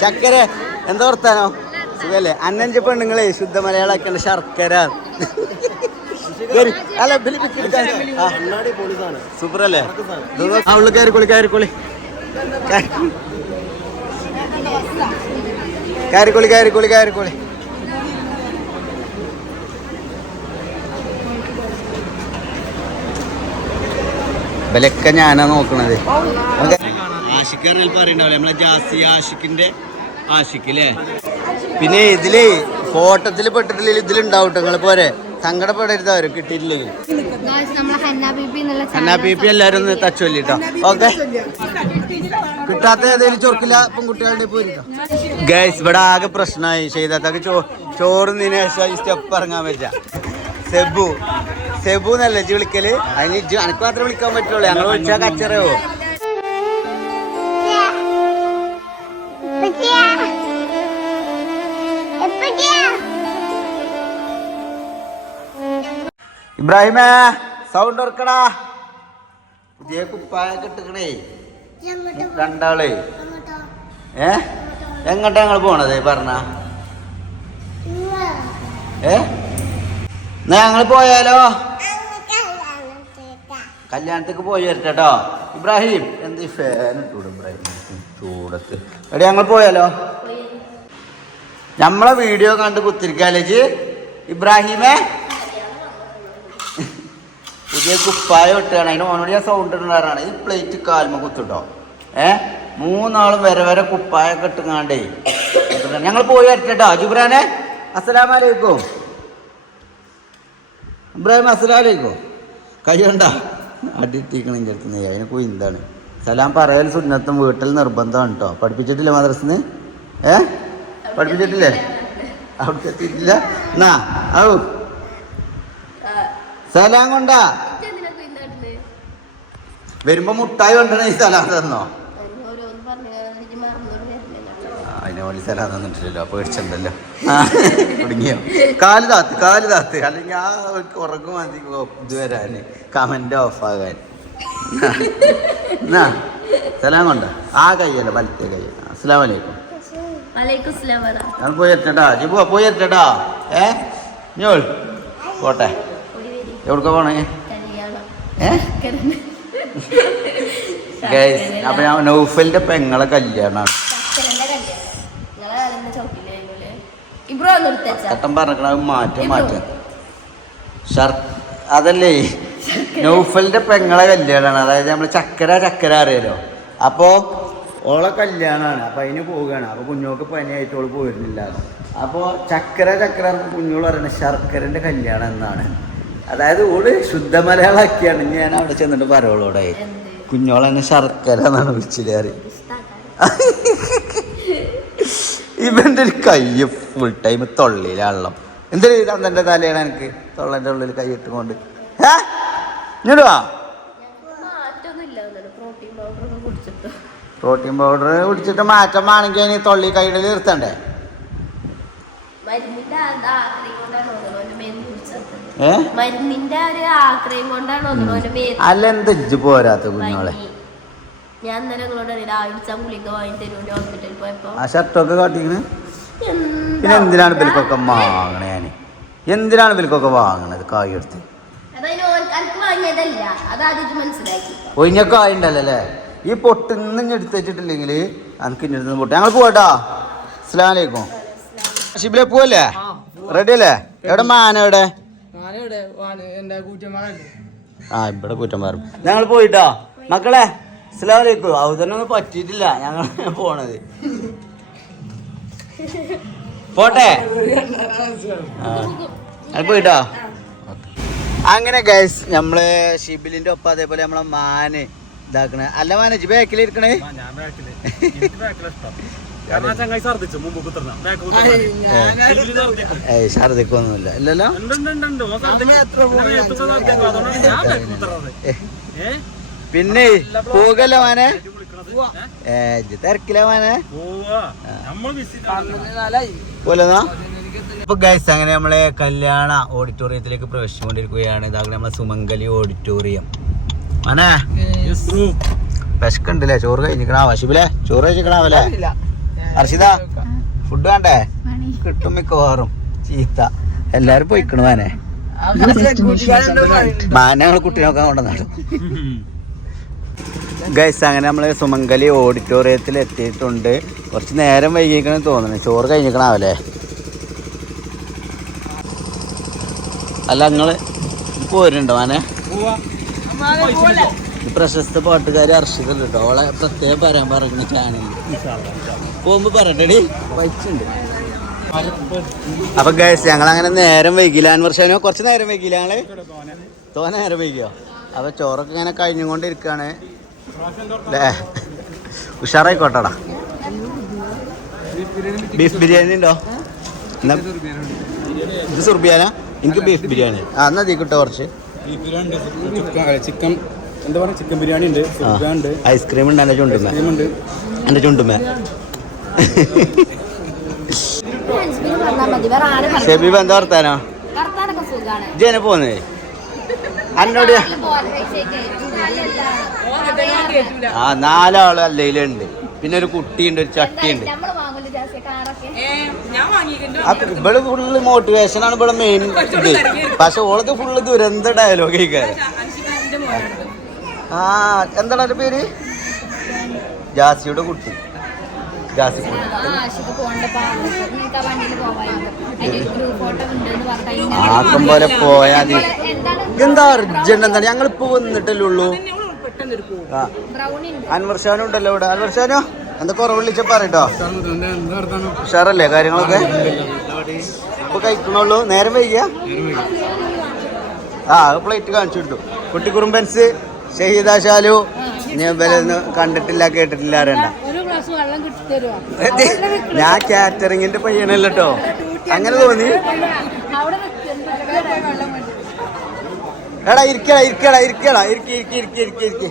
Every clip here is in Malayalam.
ചക്കര എന്താ വർത്താനോ? സുഖല്ലേ? അന്നഞ്ച് പെണ്ണുങ്ങളെ ശുദ്ധ മലയാളാക്കണ്ട ശർക്കര. അല്ല. ആ, സൂപ്പർ അല്ലേ ആ ഉള്ളു കയറിക്കോളി കയറിക്കോളി കയറിക്കോളി കയറിക്കോളി കയറിക്കോളി ഇവലൊക്കെ ഞാനാ നോക്കണത്. ആഷിക്ക് പറഞ്ഞാൽ പറയണ്ടാവില്ലേ നമ്മളെ ജാസി ആഷിക്കിന്റെ ആഷിക്ക് അല്ലേ പിന്നെ ഇതിൽ ഫോട്ടത്തിൽ പെട്ടിട്ടില്ല ഇതിലുണ്ടാവും നിങ്ങൾ പോരെ. സങ്കടപ്പെടരുത് അവരും കിട്ടിയിട്ടില്ലെങ്കിൽ ഹന്ന ബീബി എല്ലാരും ഒന്ന് തച്ചു ചൊല്ലിട്ടോ ഓക്കെ. കിട്ടാത്ത ഏതെങ്കിലും ചൊറുക്കില്ല പെൺകുട്ടികളുടെ പോയിരിട്ടോ ഗൈസ് ഇവിടെ ആകെ പ്രശ്നമായി. ചെയ്താത്തൊക്കെ ചോ ചോറ് നിനേശം ഈ സ്റ്റെപ്പ് ഇറങ്ങാൻ പറ്റാ സെബു. സെബു എന്നല്ലേ ഇജ്ജ് വിളിക്കൽ? അതിന് ഇജ്ജ് അനക്ക് മാത്രമേ വിളിക്കാൻ പറ്റുള്ളൂ. ഞങ്ങൾ വിളിച്ചാൽ കച്ചറയോ ഇബ്രാഹിമേ സൗണ്ട് ഓർക്കടാ. പുതിയ കുപ്പായൊക്കെ ഇട്ടിക്കണേ. രണ്ടാളെ. ഏ? എങ്ങോട്ടാ ഞങ്ങൾ പോണത്? പറഞ്ഞ. ഏ? എന്നാ ഞങ്ങൾ പോയാലോ? കല്യാണത്തേക്ക് പോയി വരട്ടോ ഇബ്രാഹിം എന്ത് ഫാൻ ഇട്ടൂടെ ഇബ്രാഹിം? ചൂടത്ത്. എടി ഞങ്ങൾ പോയാലോ? നമ്മളെ വീഡിയോ കണ്ട് കുത്തിരിക്കാലേജ് ഇബ്രാഹിമേ? പുതിയ കുപ്പായ ഇട്ടാണ് അതിന് ഓനോട് ഞാൻ സൗണ്ട് ഇടുന്നതാണ്. ഈ പ്ലേറ്റ് കാൽമ കുത്തിട്ടോ. ഏ? മൂന്നാളും വരെ വരെ കുപ്പായ കെട്ടുങ്ങാണ്ടേ ഞങ്ങൾ പോയി വരട്ടോ ജുബ്രാനെ അസ്സലാമലൈക്കും. ഇബ്രാഹിം അസ്സലാമലൈക്കും. കൈ കണ്ട? അടിയിട്ടിരിക്കണം എന്റെ അടുത്ത് നീ അതിനെ പോയി എന്താണ് സലാം പറയൽ സുന്നത്തും വീട്ടിൽ നിർബന്ധമാണ് കേട്ടോ പഠിപ്പിച്ചിട്ടില്ല മദ്രസിന് ഏ? പഠിപ്പിച്ചിട്ടില്ലേ? അവിടെ എത്തിയിട്ടില്ല? എന്നാ ഔ. സലാം കൊണ്ടാ? വരുമ്പോ മുട്ടായി കൊണ്ടണ ഈ സലാം തന്നോ? അതിനെ വേണ്ടി സലാം തന്നിട്ടില്ലല്ലോ പേടിച്ചിട്ടുണ്ടല്ലോ കുടുങ്ങിയോ? കാൽ താത്ത് കാൽ താത്ത്. അല്ലെങ്കിൽ ആ ഉറക്കം മതി ഇത് വരാന്. കമന്റ് ഓഫ് ആകാൻ. എന്നാ സലാം കൊണ്ട. ആ കയ്യല്ല വലത്തെ കയ്യ. അസ്സലാം വലൈക്കും ഞാൻ പോയി എത്തട്ടാ. ജിബു ഏ? ഞോൾ പോട്ടെ. എവിടുക്ക പോണേ? ഏ? ഗൈസ് അപ്പൊ ഞാൻ നൗഫലിന്റെ പെങ്ങളെ കല്യാണാണ്. ചക്കരന്റെ കല്യാണം. നിങ്ങളെ കാലം ചോക്കില്ലേ ഇബ്രോ ഒന്ന് എടുത്തേച്ചാ ചട്ടം പറഞ്ഞ മാറ്റം മാറ്റം. ഷർ അതല്ലേ? നൗഫലിന്റെ പെങ്ങളെ കല്യാണമാണ് അതായത് നമ്മൾ ചക്കര ചക്കര അറിയാലോ. അപ്പോ ഓളെ കല്യാണമാണ് അപ്പൊ അതിന് പോവുകയാണ്. അപ്പൊ കുഞ്ഞോക്ക് പനിയായിട്ട് ഓൾ പോയിരുന്നില്ല അപ്പോ ചക്കര ചക്കര കുഞ്ഞോൾ പറയുന്നത് ശർക്കരന്റെ കല്യാണം എന്നാണ്. അതായത് ഓൾ ശുദ്ധ മലയാളാക്കിയാണ്. ഞാൻ അവിടെ ചെന്നിട്ട് പറയുള്ളൂടെ കുഞ്ഞോളെ കുഞ്ഞോളെന്നെ ശർക്കര എന്നാണ് അറിയാം ഇഷ്ടാക്കാൻ ഇവന്റെ ഒരു കൈ ഫുൾ ടൈം തൊള്ളിയിലാണല്ലോ എന്തൊരു തന്നെ തലയാണ് എനിക്ക്. തൊള്ളന്റെ ഉള്ളിൽ കൈ ഇട്ടുകൊണ്ട്. ഇങ്ങോട്ടാ പ്രോട്ടീൻ പൗഡർ കുടിച്ചിട്ട്. മാറ്റം വേണമെങ്കിൽ അതിന് തൊള്ളി കൈയുടെ നിർത്തണ്ടേ? അല്ല എന്ത് ഇജ്ജ് പോരാത്ത കുഞ്ഞോളെ. ഞാൻ ആ ഷർട്ടൊക്കെ കാട്ടിക്കണ്? പിന്നെ എന്തിനാണ് ബിൽക്കൊക്കെ വാങ്ങണേ ഞാൻ എന്തിനാണ് ബിൽക്കൊക്കെ വാങ്ങണത് കായ് എടുത്ത്? എനിക്ക് വാങ്ങിയതല്ല അത് മനസ്സിലാക്കി. ഒഴിഞ്ഞ കായ ഉണ്ടല്ലോ അല്ലേ? ഈ പൊട്ടിന്ന് എടുത്തു എടുത്ത് വെച്ചിട്ടില്ലെങ്കിൽ എനിക്ക് ഇനി എടുത്ത് പൊട്ടി. ഞങ്ങൾ പോവാട്ടാ. സ്ലാലേക്കും ഷിബിലെ പോവല്ലേ? റെഡി അല്ലേ? എവിടെ മാന എവിടെ? ആ ഇവിടെ കുറ്റം പറഞ്ഞു ഞങ്ങൾ പോയിട്ടോ. മക്കളെ അസ്സലാമലൈക്കും അവതരണമൊന്നും പറ്റിയിട്ടില്ല. ഞങ്ങൾ പോണത്. പോട്ടെ? ഞങ്ങൾ പോയിട്ടോ. അങ്ങനെ ഗൈസ് നമ്മൾ ഷിബിലിന്റെ ഒപ്പം അതേപോലെ നമ്മളെ മാന് ഇതാക്കണേ. അല്ല മാന ജി ബാക്കിൽ ഇരിക്കണേ? ഛർദിക്കൊന്നുമില്ല. ഇല്ലല്ലോ. പിന്നെ പോകല്ലോ മാനെ? തിരക്കില്ല മാനെ? പോലെന്നാ? ഇപ്പൊ ഗൈസ് അങ്ങനെ നമ്മളെ കല്യാണ ഓഡിറ്റോറിയത്തിലേക്ക് പ്രവേശിച്ചുകൊണ്ടിരിക്കുകയാണ്. ഇതാകുന്ന നമ്മളെ സുമംഗലി ഓഡിറ്റോറിയം അനെ വിശക്കുണ്ടല്ലേ? ചോറ് കഴിഞ്ഞിക്കണാ വശിപ്പിലേ ചോറ് ഞാൻ അർഷിത ഫുഡ് വേണ്ടേ? കിട്ടും മിക്കവാറും. ചീത്ത. എല്ലാരും പോയിക്കണു മാനെ മാനങ്ങൾ കുട്ടിയെ നോക്കാൻ കൊണ്ടുവന്നു ഗൈസ് അങ്ങനെ നമ്മൾ സുമംഗലി ഓഡിറ്റോറിയത്തിൽ എത്തിയിട്ടുണ്ട് കുറച്ച് നേരം വൈകിക്കണം തോന്നുന്നു. ചോറ് കഴിഞ്ഞിക്കണാവല്ലേ അല്ല നിങ്ങൾ പോരുണ്ടോ മാനെ? ഈ പ്രശസ്ത പാട്ടുകാരി അർഷിതല്ല കേട്ടോ അവളെ പ്രത്യേകം പറയാൻ പറയുന്ന ചാനൽ പോകുമ്പോ പറയട്ടെടി. വൈച്ചുണ്ട് അപ്പൊ ഗൈസ് ഞങ്ങൾ അങ്ങനെ നേരം വൈകില്ല വർഷനോ കുറച്ച് നേരം വൈകില്ല ഞങ്ങൾ? തോന നേരം വൈകിയോ? അപ്പൊ ചോറൊക്കെ ഇങ്ങനെ കഴിഞ്ഞുകൊണ്ടിരിക്കാണ്. അല്ലേ ഉഷാറായിക്കോട്ടടാ. ബീഫ് ബിരിയാണി ഉണ്ടോ? എന്നാ ഇത് സുർബിയാന? എനിക്ക് ബീഫ് ബിരിയാണി. ആ എന്നാ തീ കിട്ടോ കുറച്ച്? ചിക്കൻ എന്താ പറയുക ചിക്കൻ ബിരിയാണി ഉണ്ട് ഉണ്ട്. ഐസ്ക്രീം ഉണ്ട് എന്റെ ചുണ്ടുമ? ഉണ്ട്. എന്റെ ചുണ്ടുമ? ഷെബീബ് എന്താ വർത്താനോ? ജന പോന്നേ? അന്നോട് ആ നാലാൾ അല്ലയിലുണ്ട് പിന്നെ ഒരു കുട്ടിയുണ്ട് ഒരു ചട്ടിയുണ്ട്. ഇവൾ ഫുള്ള് മോട്ടിവേഷൻ ആണ് ഇവിടെ മെയിൻ ഇത്. പക്ഷെ ഓളത് ഫുള്ള് ദുരന്ത ഡയലോഗ് കേൾക്കാൻ ആ എന്താണ് അവരുടെ പേര്? ജാസിയുടെ കുട്ടി. ജാസി കുട്ടി. ആശുക്ക് പോകണ്ട നിങ്ങൾക്ക് ആ വണ്ടിയിൽ പോവായിരുന്നു അതിന്റെ ഒരു ഫോട്ടോ ഉണ്ട് എന്ന് പറഞ്ഞാൽ ആക്കം പോലെ പോയാ മതി. എന്താ അർജന്റ് എന്താണ്? ഞങ്ങളിപ്പോ വന്നിട്ടല്ലേ ഉള്ളൂ. അൻവർഷാനും ഉണ്ടല്ലോ ഇവിടെ. അൻവർഷാനോ എന്താ കുറവ് വിളിച്ച പറയട്ടോ ഉഷാറല്ലേ കാര്യങ്ങളൊക്കെ? ഇപ്പൊ കഴിക്കണുള്ളൂ. നേരം വൈകിയ? ആ പ്ലേറ്റ് കാണിച്ചു കിട്ടും കുട്ടിക്കുറുമ്പൻസ് ഷഹീദ ഷാലു കണ്ടിട്ടില്ല കേട്ടിട്ടില്ല അറിയണ്ട. ഞാൻ കാറ്ററിങ്ങിന്റെ പയ്യനല്ലോ കേട്ടോ അങ്ങനെ തോന്നി. എടാ ഇരിക്കടാ ഇരിക്കടാ ഇരിക്കടാ ഇരിക്കി ഇരിക്കി ഇരിക്കി ഇരിക്കി ഇരിക്കി.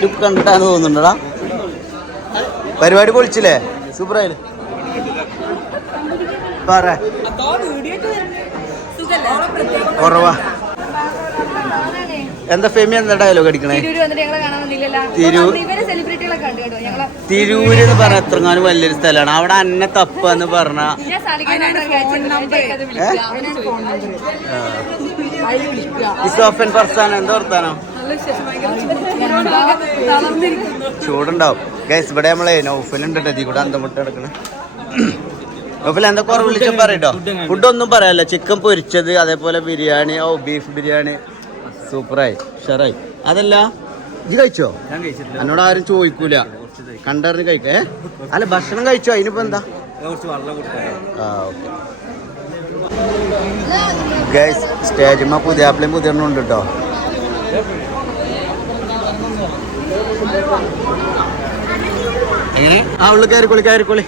സൂപ്പർ കണ്ടിട്ടാന്ന് തോന്നുന്നുണ്ടടാ. പരിപാടി പൊളിച്ചില്ലേ? സൂപ്പറായില്ലേ? പറ. കുറവാ. എന്താ ഫെമി എന്താ ഡയലോഗ് അടിക്കണേ? തിരൂ- തിരൂര് എന്ന് പറഞ്ഞ എത്രങ്ങാനും വലിയൊരു സ്ഥലമാണ്. അവിടെ അന്ന തപ്പ എന്ന് പറഞ്ഞ ഇസോഫൻ ഫർസാൻ എന്താ വർത്താനം? ചൂടുണ്ടാവും. ഗൈസ് ഇവിടെ നമ്മളെ നൗഫൽ ഉണ്ട് കേട്ടോ. ഇതിൽ കൂടെ അന്തമുട്ട വിട്ട് കിടക്കണ. നൗഫൽ എന്താ കുറവ്? വിളിച്ചാൽ പറയട്ടോ. ഫുഡ് ഒന്നും പറയാല്ല. ചിക്കൻ പൊരിച്ചത് അതേപോലെ ബിരിയാണി ഓ ബീഫ് ബിരിയാണി. സൂപ്പറായി. ഉഷാറായി. അതല്ല ഇത് കഴിച്ചോ? എന്നോട് ആരും ചോദിക്കൂല. കണ്ടറിഞ്ഞ് കഴിക്കേ അല്ല ഭക്ഷണം കഴിച്ചോ? അതിനിപ്പോ എന്താ? ആ ഓക്കെ. ഗൈസ് സ്റ്റേജിമ്മ പുതിയാപ്പിളയും ഉണ്ട് കേട്ടോ എങ്ങനെ? ആ ഉള്ളു കയറിക്കോളി കയറിക്കോളി.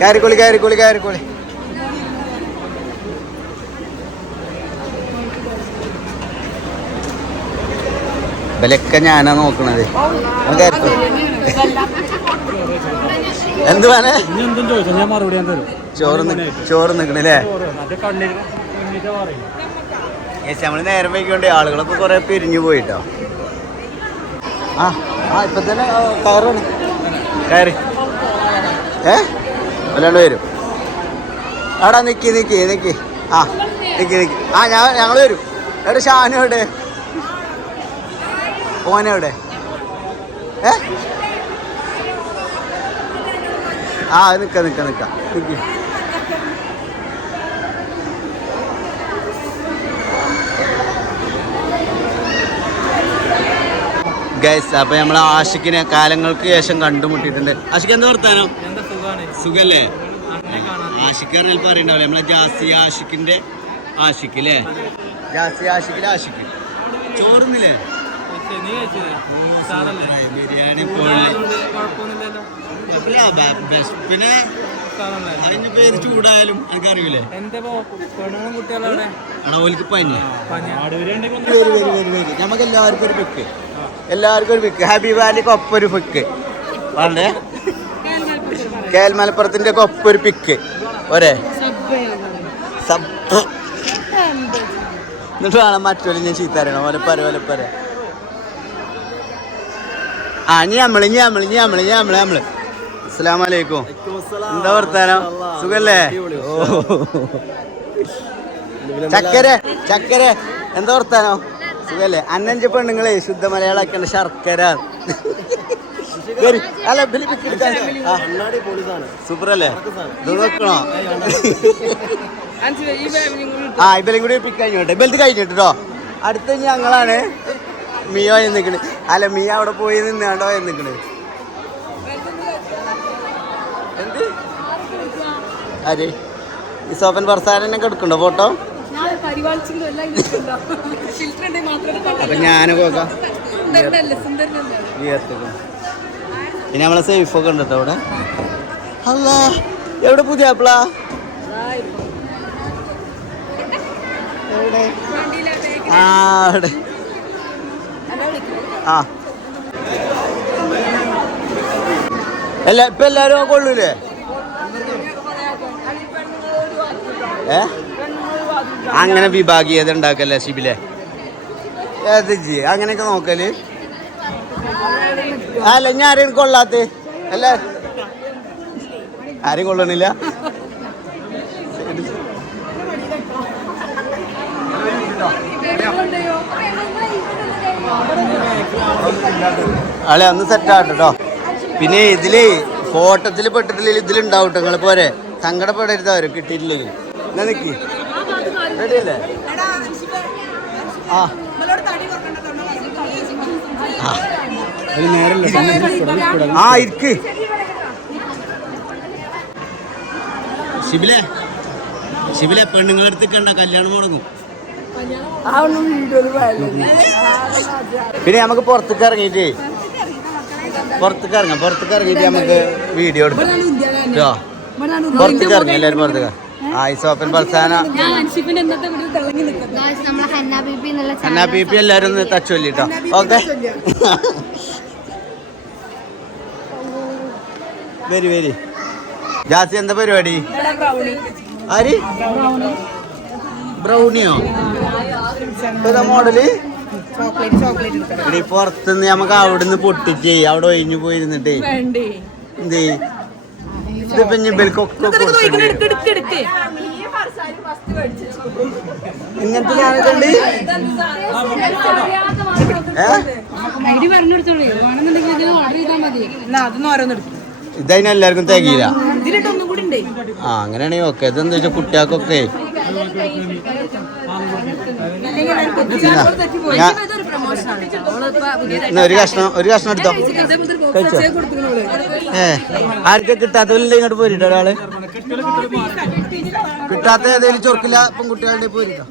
കയറിക്കോളി കയറിക്കോളി കയറിക്കോളി. ഇവലൊക്കെ ഞാനാ നോക്കണത്. എന്ത് വേണേ ചോറ് ചോറ് നിക്കണല്ലേ? ചേച്ചി നമ്മൾ നേരം വൈകിയോണ്ട് ആളുകളൊക്കെ കുറെ പിരിഞ്ഞു പോയിട്ടോ. ആ ആ ഇപ്പൊ തന്നെ കയറാണ് കയറി ഏ? അല്ലാണ്ട് വരും. ആടാ നിക്കി നിക്കി നിക്കി. ആ നിക്കി നിക്കി. ആ ഞാൻ ഞങ്ങൾ വരും. എവിടെ ഷാനു എവിടെ? ഓനെവിടെ? ഏ? ആ നിക്ക നിക്ക നിക്ക. നിക്കി. ഗൈസ് അപ്പൊ നമ്മൾ ആഷിക്കിനെ കാലങ്ങൾക്ക് ശേഷം കണ്ടുമുട്ടിയിട്ടുണ്ട്. ആഷിക്ക് എന്താ വർത്താനം? സുഖല്ലേ? ചിലപ്പോ ആഷിക്ക് അറിയാൻ പറയണ്ടാവില്ലേ നമ്മളെ ജാസി ആഷിക്കിന്റെ ആഷിക്ക് അല്ലേ ജാസി ആഷിക്കിലെ ആഷിക്ക്. ചോറുന്നില്ലേ? നീ കഴിച്ചില്ലേ സാറല്ലേ? ബിരിയാണി പൊള്ളി. കുഴപ്പമൊന്നുമില്ലല്ലോ. പിന്നെ പേര് ചൂടായാലും എനിക്കറിയില്ലേ എന്റെ പെണ്ണുങ്ങളും കുട്ടികളവിടെ എടാ ഓലിക്ക് പനി. ആടുവരുണ്ടെങ്കിൽ വരും വരും വരും വരും. നമുക്ക് എല്ലാവർക്കും ഒരു പിക്ക്. എല്ലാവർക്കും ഒരു പിക്ക്. ഹാപ്പി വാലിക്ക് ഒപ്പം ഒരു പിക്ക്. വേണ്ടേ കേൽ മലപ്പുറത്തിന്റെ ഒക്കെ ഒപ്പം ഒരു പിക്ക്. ഒരേ? സബ്. എന്നിട്ട് വേണം മറ്റൊരു ഞാൻ ചീത്ത അറിയണം ഒലപ്പര ഒലപ്പര ആ ഇനി നമ്മൾ ഇനി നമ്മൾ ഇനി നമ്മൾ ഇനി നമ്മൾ നമ്മൾ. അസ്സലാമു അലൈക്കും എന്താ വർത്താനം? സുഖല്ലേ? ഓ. ചക്കര ചക്കര എന്താ വർത്താനോ? സുഖല്ലേ? അന്നഞ്ച് പെണ്ണുങ്ങളെ ശുദ്ധ മലയാളാക്കണ്ട ശർക്കര. അല്ല, സൂപ്പറല്ലേ? ഇത് കൂടി ആ ഇബലും കൂടി പിക്ക് കഴിഞ്ഞോട്ടെ ഇബലത്ത് കഴിഞ്ഞിട്ടോ അടുത്ത ഞങ്ങളാണ്. മിയോ എന്നിക്കണ് അല്ല മിയ അവിടെ പോയി നിന്നാണ്ടോ എന്നിക്കണ് എന്ത്? ആര്? ഈ സോപ്പൻ പറസാരനൊക്കെ എടുക്കണ്ടോ ഫോട്ടോ? അപ്പൊ ഞാനും പോക്കാം. പിന്നെ നമ്മളെ സേഫ് ഒക്കെ ഉണ്ട് കേട്ടോ അവിടെ. അല്ല എവിടെ പുതിയ ആപ്പിളാ എവിടെ? ആ അവിടെ. അല്ല ഇപ്പൊ എല്ലാരും കൊള്ളൂലേ? ഏ? അങ്ങനെ വിഭാഗീയത ഉണ്ടാക്കല്ലേ ശിബിലെ? ഏത് അങ്ങനെയൊക്കെ നോക്കൽ? അല്ല ഞാൻ ആരെയും കൊള്ളാത്ത? അല്ലേ. ആരെയും കൊള്ളണില്ല? അളെ ഒന്ന് സെറ്റ് ആട്ടോ പിന്നെ ഇതിൽ ഫോട്ടത്തിൽ പെട്ടിട്ടില്ല ഇതിലുണ്ടാവും നിങ്ങൾ പോരെ സങ്കടപ്പെടരുത് അവർ കിട്ടിയിട്ടില്ലെങ്കിൽ എന്നാ നിക്ക്. ആ. ആ ഇരിക്ക്. ശിബിലെ ശിബിലെ പെണ്ണുങ്ങളെടുത്ത് കണ്ട കല്യാണം മുടങ്ങും. പിന്നെ നമുക്ക് പുറത്തേക്ക് ഇറങ്ങിയിട്ട് പുറത്തേക്ക് ഇറങ്ങാം പുറത്തേക്ക് ഇറങ്ങിയിട്ട് നമുക്ക് വീഡിയോ എടുക്കാം. കേട്ടോ പുറത്തേക്ക് ഇറങ്ങി എല്ലാവരും പുറത്തേക്ക്. ഹന്ന ബീബി എല്ലാവരും ഒന്ന് ടച്ച് ചൊല്ലിട്ടോ. ഓക്കെ. വരി വരി. ജാസി എന്താ പരിപാടി? ബ്രൗണി. ആര്? ബ്രൗണിയോ ഏതാ മോഡൽ ചോക്ലേറ്റ് ചോക്ലേറ്റ് എടുക്കണം ഇവിടെ പുറത്തുനിന്ന് നമുക്ക് അവിടുന്ന് പൊട്ടിച്ച് അവിടെ ഒഴിഞ്ഞു പോയിരുന്നിട്ട്. വേണ്ടേ? എന്തേ? ഇതിപ്പോ ഇനി ഇവൽക്കൊക്കെ ഇങ്ങനത്തെ സാധനമൊക്കെ ഏ? ഐഡി പറഞ്ഞു കൊടുത്തോളൂ വേണമെന്നുണ്ടെങ്കിൽ ഇതിന് ഓർഡർ ചെയ്താൽ മതി. എന്നാ അതൊന്നും ഓരോന്ന് എടുക്കും. ഇതതിന് എല്ലാവർക്കും തികയില്ല. ഇതിലിട്ട് കൂടി ഉണ്ടേ? ആ അങ്ങനെയാണെങ്കിൽ ഓക്കെ. ഇതെന്താ വെച്ചാൽ കുട്ടികൾക്കൊക്കെ? ഒരു കഷ്ണം ഒരു കഷ്ണം എടുത്തോ? കഴിച്ചോ ഏ ആർക്കെ കിട്ടാത്തവരില്ല ഇങ്ങോട്ട് പോരിട്ടോ ഒരാൾ. കിട്ടാത്ത ഏതെങ്കിലും ചൊറുക്കില്ല പെൺകുട്ടികളുടെ പോരിട്ടോ.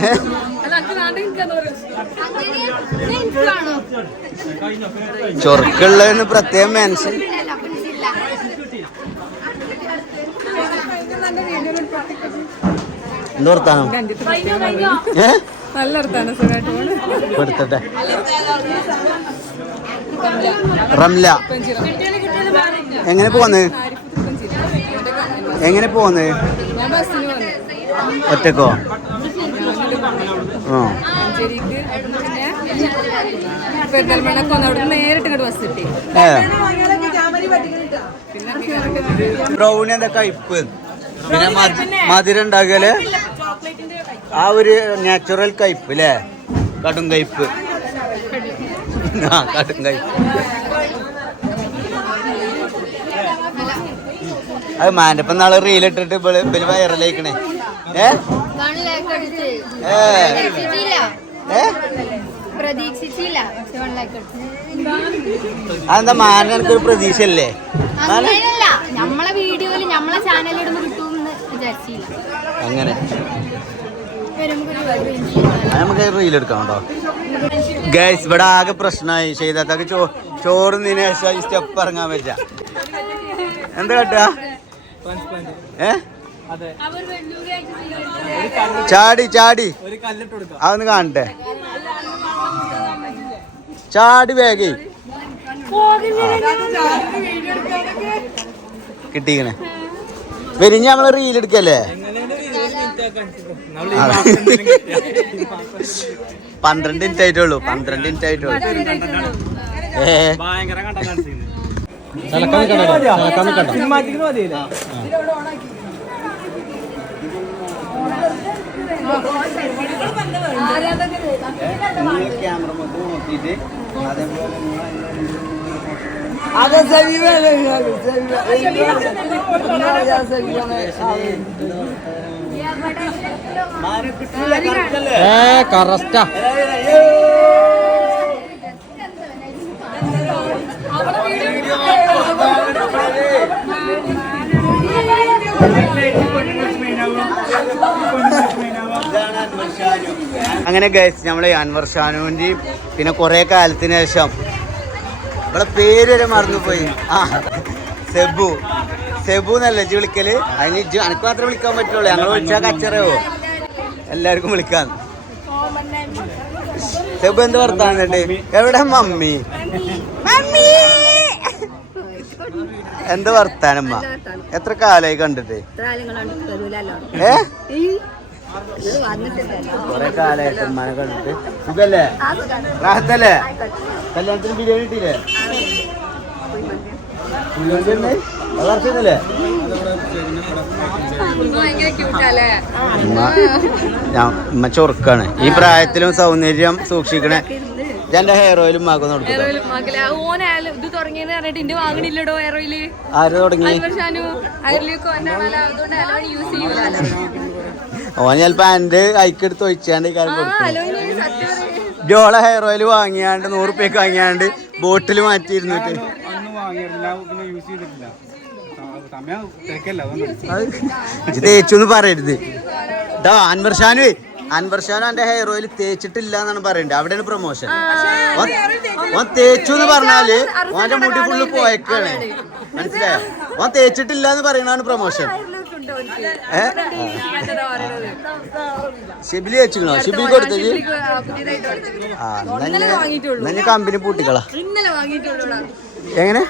ഏ? ചൊറുക്കുള്ളതിന് പ്രത്യേകം മെൻഷൻ എന്ത് വർത്താനം. ഏ? നല്ല. എടുത്തട്ടെ റംല. എങ്ങനെ പോന്ന് എങ്ങനെ പോന്ന് ഒറ്റക്കോ? ആ. ബ്രൗണി എന്താ കയ്പ് പിന്നെ മധു- മധുരം ഉണ്ടാക്കൽ ആ ഒരു നാച്ചുറൽ കയ്പ് അല്ലേ കടും കയ്പ് ആ കടും കയ്പ് അത് മാന്റെപ്പം നാളെ റീലിട്ടിട്ട് ഇവർ വൈറലേക്കണേ ഏ? പ്രതീക്ഷിച്ചില്ല. അതെന്താ മാനനക്കൊരു പ്രതീക്ഷ അല്ലേ നമ്മളെ വീഡിയോയിൽ നമ്മളെ ചാനലിൽ ഇടുമ്പോ കിട്ടുമെന്ന് വിചാരിച്ചില്ല. അങ്ങനെ. നമുക്ക് റീൽ എടുക്കാം കേട്ടോ. ഗൈസ് ഇവിടെ ആകെ പ്രശ്നമായി. ചെയ്താത്തൊക്കെ ചോ ചോറ് നിനേശ ഈ സ്റ്റെപ്പ് ഇറങ്ങാൻ പറ്റ എന്താ കേട്ടാ? ഏ? ചാടി ചാടി. അതൊന്ന് കാണട്ടെ. ചാടി വേഗി കിട്ടിക്കണേ. വരിഞ്ഞ നമ്മൾ റീൽ എടുക്കല്ലേ? പന്ത്രണ്ട് മിനിറ്റ് ആയിട്ടുള്ളൂ പന്ത്രണ്ട് മിനിറ്റ് ആയിട്ടുള്ളൂ. ഏ. നോക്കിയിട്ട് അതേപോലെ കറസ്റ്റാ. അങ്ങനെ ഗൈസ് നമ്മൾ അൻവർ ഷാനുവിന്റെയും പിന്നെ കുറേ കാലത്തിന് ശേഷം നമ്മളെ പേര് വരെ മറന്നുപോയി. ആ സെബു. സെബു എന്നല്ല ഇജ്ജ് വിളിക്കൽ? അതിന് ഇജ്ജ് അനക്ക് മാത്രമേ വിളിക്കാൻ പറ്റുള്ളൂ. ഞങ്ങൾ വിളിച്ചാൽ കച്ചറയോ എല്ലാവർക്കും വിളിക്കാം. സെബു എന്ത് വർത്താനുണ്ട് എവിടെ മമ്മി? എന്ത് വർത്താനമ്മ എത്ര കാലായി കണ്ടിട്ട്? ഏ? കൊറേ കാലായിട്ട് ഉമ്മാനെ കണ്ടിട്ട്. സുഖല്ലേ? റാഹത്തല്ലേ? കല്യാണത്തിന് ബിരിയാണി കിട്ടിയില്ലേ ഞാൻ ചൊറുക്കാണ് ഈ പ്രായത്തിലും സൗന്ദര്യം സൂക്ഷിക്കണേ. ഞാൻ എന്റെ ഹെയർ ഓയിലും എയറോയിൽ ആര് തുടങ്ങി? ഷാനു അയറിലേക്ക് ഓനാണല്ലോ അതുകൊണ്ട് അലോൺ യൂസ് ചെയ്യൂലല്ലോ. ഓൻ ചിലപ്പോ എന്റെ അയക്കെടുത്ത് ഒഴിച്ചാണ്ട് കാര്യം കൊടുക്കും. ജോള ഹെയർ ഓയിൽ വാങ്ങിയാണ്ട് നൂറ് റുപ്യക്ക് വാങ്ങിയാണ്ട് ബോട്ടിൽ മാറ്റി ഇരുന്നിട്ട് അന്ന് വാങ്ങിയിട്ടില്ല. പിന്നെ യൂസ് ചെയ്തിട്ടില്ല. സമയം തിരക്കല്ല അതുകൊണ്ട് ഇത് തേച്ചൊന്നും പറയരുത്. ഡോ അൻവർ ഷാനു അൻവർ ഷാനു എന്റെ ഹെയർ ഓയിൽ തേച്ചിട്ടില്ല എന്നാണ് പറയണ്ടത് അവിടെയാണ് പ്രൊമോഷൻ ഓൻ തേച്ചു എന്ന് പറഞ്ഞാൽ ഓന്റെ മുടി ഫുള്ള് പോയക്കാണ്. മനസ്സിലായോ? ഓൻ തേച്ചിട്ടില്ല എന്ന് പറയുന്നതാണ് പ്രൊമോഷൻ. ഷിബിലി തേച്ചിക്കണോ? ഷിബിൽ കൊടുത്തത്? ആ കമ്പനി പൂട്ടിക്കളാ. എങ്ങനെ?